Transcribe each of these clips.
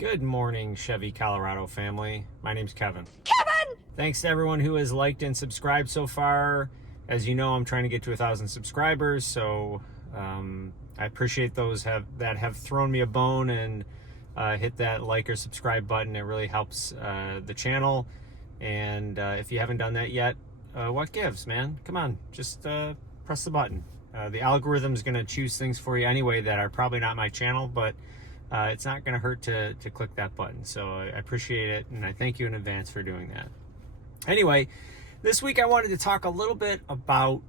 Good morning, Chevy Colorado family. My name's Kevin. Kevin! Thanks to everyone who has liked and subscribed so far. As you know, I'm trying to get to 1,000 subscribers, so I appreciate those that have thrown me a bone and hit that like or subscribe button. It really helps the channel. And if you haven't done that yet, what gives, man? Come on, just press the button. The algorithm's going to choose things for you anyway that are probably not my channel, but it's not going to hurt to click that button. So I appreciate it, and I thank you in advance for doing that. Anyway, this week I wanted to talk a little bit about,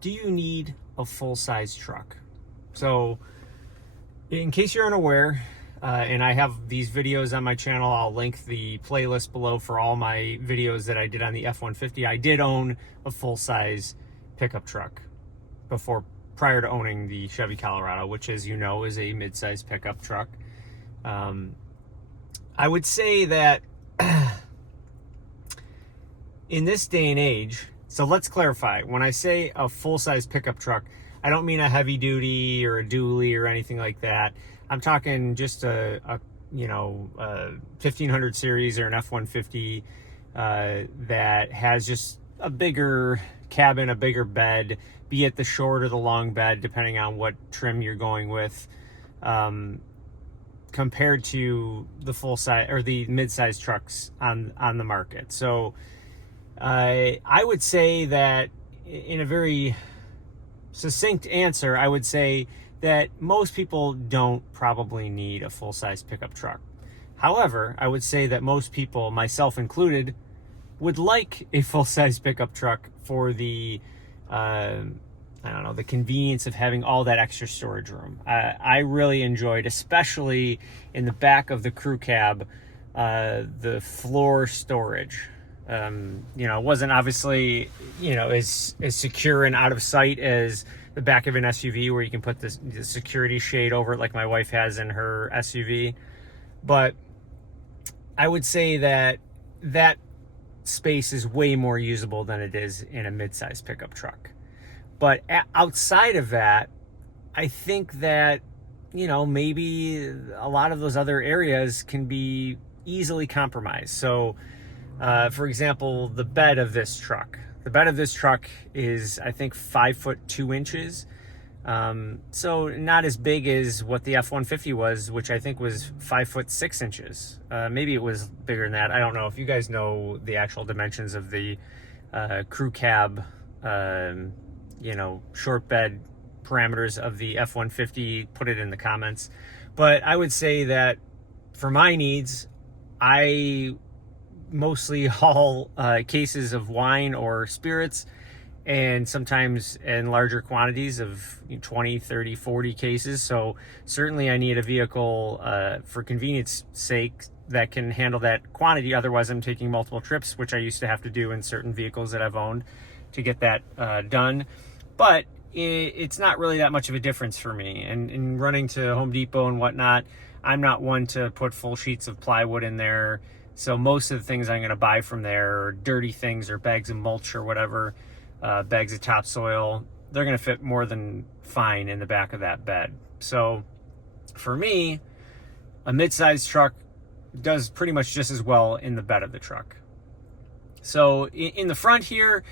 do you need a full-size truck? So in case you're unaware, and I have these videos on my channel, I'll link the playlist below for all my videos that I did on the F-150. I did own a full-size pickup truck prior to owning the Chevy Colorado, which, as you know, is a midsize pickup truck. I would say that in this day and age, so let's clarify. When I say a full-size pickup truck, I don't mean a heavy duty or a dually or anything like that. I'm talking just a 1500 series or an F-150 that has just a bigger cabin, a bigger bed, be it the short or the long bed, depending on what trim you're going with, compared to the full size or the mid-size trucks on the market. So I would say that, in a very succinct answer, I would say that most people don't probably need a full-size pickup truck. However, I would say that most people, myself included, would like a full-size pickup truck for the the convenience of having all that extra storage room. I really enjoyed, especially in the back of the crew cab, the floor storage. It wasn't obviously, as secure and out of sight as the back of an SUV, where you can put the security shade over it like my wife has in her SUV. But I would say that space is way more usable than it is in a mid-size pickup truck. But outside of that, I think that, maybe a lot of those other areas can be easily compromised. So, for example, the bed of this truck. The bed of this truck is, I think, 5'2". So not as big as what the F-150 was, which I think was 5'6". Maybe it was bigger than that. I don't know. If you guys know the actual dimensions of the crew cab, short bed parameters of the F-150, put it in the comments. But I would say that for my needs, I mostly haul cases of wine or spirits, and sometimes in larger quantities of 20, 30, 40 cases. So certainly I need a vehicle for convenience sake that can handle that quantity. Otherwise, I'm taking multiple trips, which I used to have to do in certain vehicles that I've owned to get that done. But it's not really that much of a difference for me. And in running to Home Depot and whatnot, I'm not one to put full sheets of plywood in there. So most of the things I'm going to buy from there are dirty things or bags of mulch or whatever, bags of topsoil. They're going to fit more than fine in the back of that bed. So for me, a mid-sized truck does pretty much just as well in the bed of the truck. So in the front here,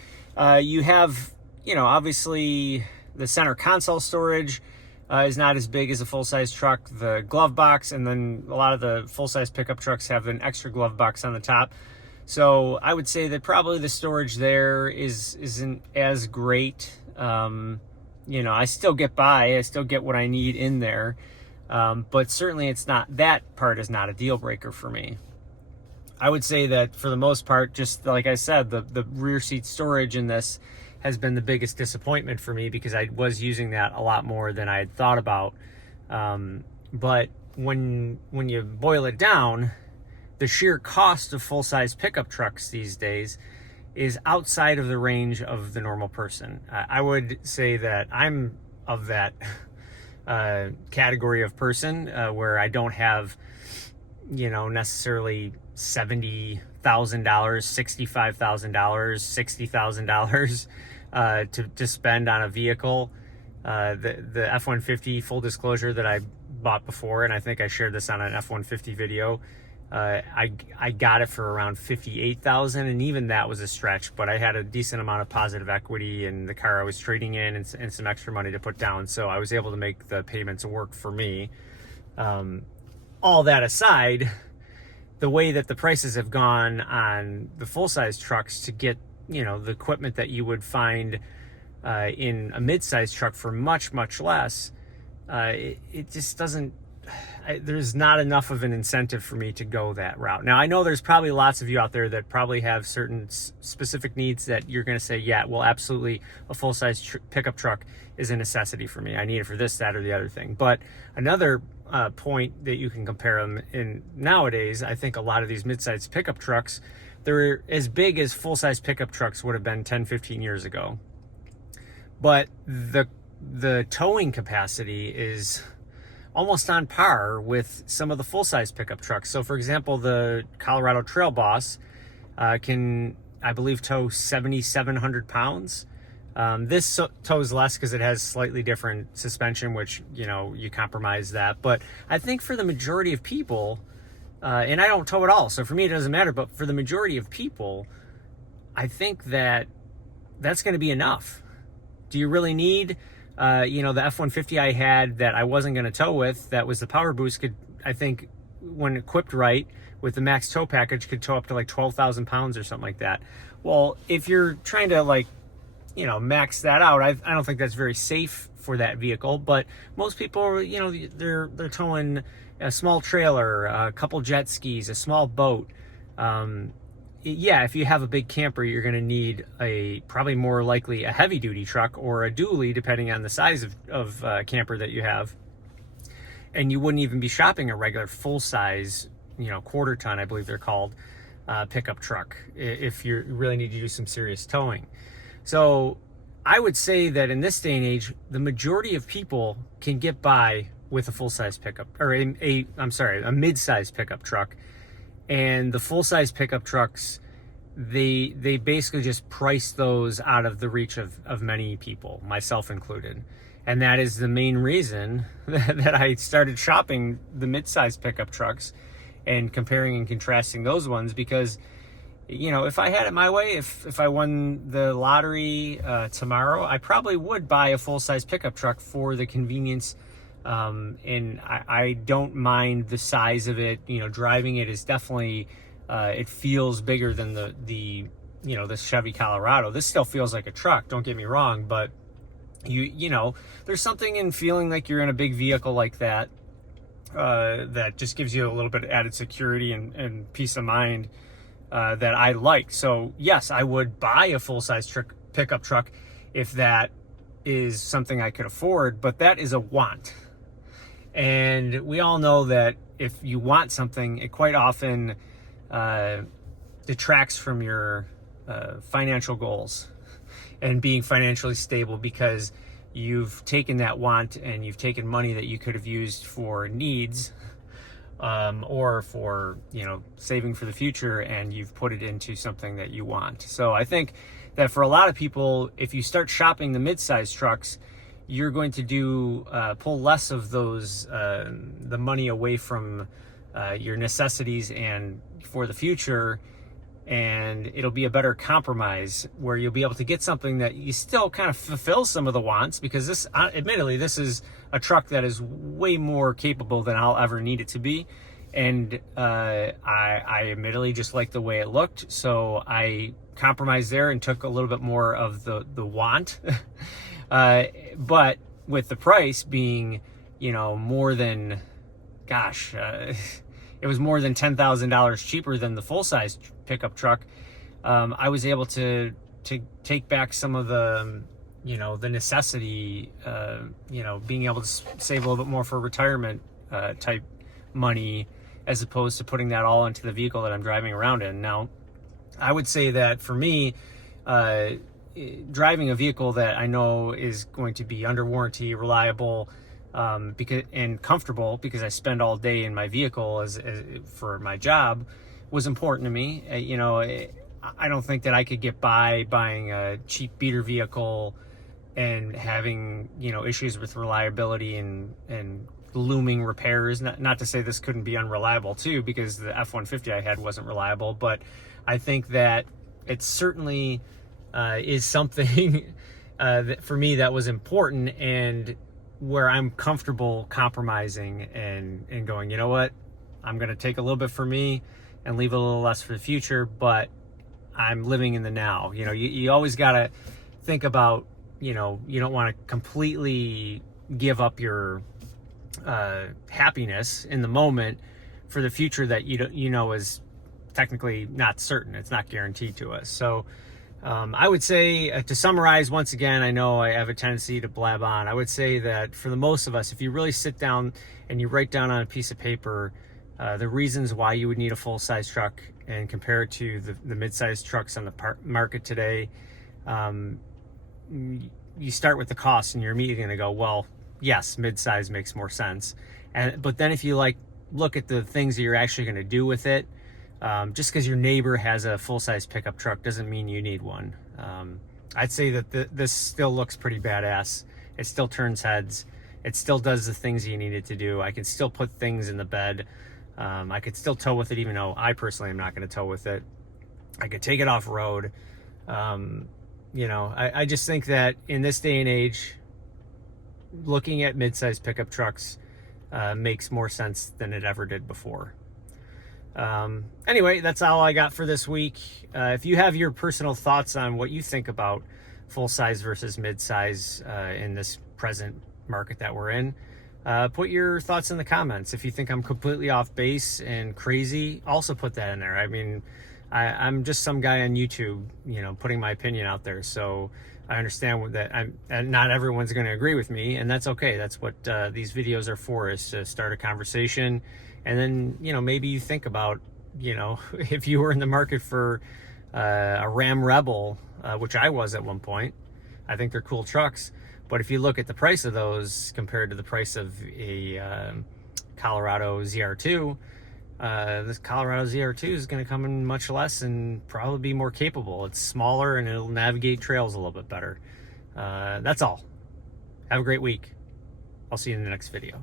you have, obviously the center console storage is not as big as a full-size truck. The glove box, and then a lot of the full-size pickup trucks have an extra glove box on the top. So I would say that probably the storage there isn't as great. I still get by. I still get what I need in there. But certainly that part is not a deal breaker for me. I would say that for the most part, just like I said, the rear seat storage in this has been the biggest disappointment for me, because I was using that a lot more than I had thought about. But when you boil it down, the sheer cost of full-size pickup trucks these days is outside of the range of the normal person. I would say that I'm of that category of person where I don't have, necessarily $70,000, $65,000, $60,000 to spend on a vehicle. The F-150, full disclosure, that I bought before, and I think I shared this on an F-150 video. I got it for around $58,000, and even that was a stretch, but I had a decent amount of positive equity in the car I was trading in, and some extra money to put down, so I was able to make the payments work for me. All that aside, the way that the prices have gone on the full-size trucks to get, the equipment that you would find in a mid-size truck for much, much less, it just doesn't, there's not enough of an incentive for me to go that route. Now, I know there's probably lots of you out there that probably have certain specific needs that you're going to say, yeah, well, absolutely, a full-size pickup truck is a necessity for me. I need it for this, that, or the other thing. But another point that you can compare them in nowadays, I think a lot of these mid-size pickup trucks, they're as big as full-size pickup trucks would have been 10, 15 years ago. But the towing capacity is almost on par with some of the full-size pickup trucks. So, for example, the Colorado Trail Boss can, I believe, tow 7,700 pounds. This tows less because it has slightly different suspension, which, you compromise that. But I think for the majority of people, and I don't tow at all, so for me it doesn't matter, but for the majority of people, I think that that's going to be enough. Do you really need, the F-150 I had that I wasn't going to tow with, that was the Power Boost, could, I think, when equipped right with the max tow package, could tow up to like 12,000 pounds or something like that. Well, if you're trying to max that out, I don't think that's very safe for that vehicle. But most people, they're towing a small trailer, a couple jet skis, a small boat. If you have a big camper, you're going to need probably more likely a heavy duty truck or a dually, depending on the size of camper that you have. And you wouldn't even be shopping a regular full size, quarter ton, I believe they're called, pickup truck if you really need to do some serious towing. So I would say that in this day and age, the majority of people can get by with a full-size pickup, or a mid-size pickup truck. And the full-size pickup trucks, they basically just price those out of the reach of many people, myself included. And that is the main reason that I started shopping the mid-size pickup trucks and comparing and contrasting those ones, because if I had it my way, if I won the lottery tomorrow, I probably would buy a full-size pickup truck for the convenience. And I don't mind the size of it. Driving it is definitely, it feels bigger than the Chevy Colorado. This still feels like a truck, don't get me wrong, but there's something in feeling like you're in a big vehicle like that, that just gives you a little bit of added security and peace of mind. That I like. So yes, I would buy a full-size pickup truck if that is something I could afford, but that is a want. And we all know that if you want something, it quite often detracts from your financial goals and being financially stable, because you've taken that want and you've taken money that you could have used for needs, or for, saving for the future, and you've put it into something that you want. So I think that for a lot of people, if you start shopping the mid-size trucks, you're going to pull less of those, the money away from your necessities and for the future, and it'll be a better compromise where you'll be able to get something that you still kind of fulfill some of the wants, because this, admittedly, this is a truck that is way more capable than I'll ever need it to be. And I admittedly just like the way it looked, so I compromised there and took a little bit more of the want. But with the price being, more than, it was more than $10,000 cheaper than the full-size pickup truck. I was able to take back some of the, the necessity, being able to save a little bit more for retirement type money, as opposed to putting that all into the vehicle that I'm driving around in. Now, I would say that for me, driving a vehicle that I know is going to be under warranty, reliable, and comfortable, because I spend all day in my vehicle as for my job, was important to me. I don't think that I could get by buying a cheap beater vehicle and having issues with reliability and looming repairs. Not to say this couldn't be unreliable too, because the F-150 I had wasn't reliable, but I think that it certainly is something that for me that was important, and where I'm comfortable compromising and going, you know what, I'm going to take a little bit for me and leave a little less for the future, but I'm living in the now. You know, you always got to think about, you know, you don't want to completely give up your happiness in the moment for the future that you know is technically not certain. It's not guaranteed to us. So I would say, to summarize, once again, I know I have a tendency to blab on. I would say that for the most of us, if you really sit down and you write down on a piece of paper the reasons why you would need a full-size truck and compare it to the mid-size trucks on the market today, you start with the cost and you're immediately going to go, well, yes, mid-size makes more sense. But then if you look at the things that you're actually going to do with it, just because your neighbor has a full-size pickup truck doesn't mean you need one. I'd say that this still looks pretty badass. It still turns heads. It still does the things you need it to do. I can still put things in the bed. I could still tow with it, even though I personally am not going to tow with it. I could take it off road. You know, I just think that in this day and age, looking at mid-size pickup trucks makes more sense than it ever did before. Anyway, that's all I got for this week. If you have your personal thoughts on what you think about full-size versus mid-size in this present market that we're in, put your thoughts in the comments. If you think I'm completely off base and crazy, also put that in there. I mean, I'm just some guy on YouTube, you know, putting my opinion out there. So I understand that not everyone's going to agree with me, and that's okay. That's what these videos are for, is to start a conversation. And then, you know, maybe you think about, you know, if you were in the market for a Ram Rebel, which I was at one point. I think they're cool trucks. But if you look at the price of those compared to the price of a Colorado ZR2, this Colorado ZR2 is going to come in much less and probably be more capable. It's smaller and it'll navigate trails a little bit better. That's all. Have a great week. I'll see you in the next video.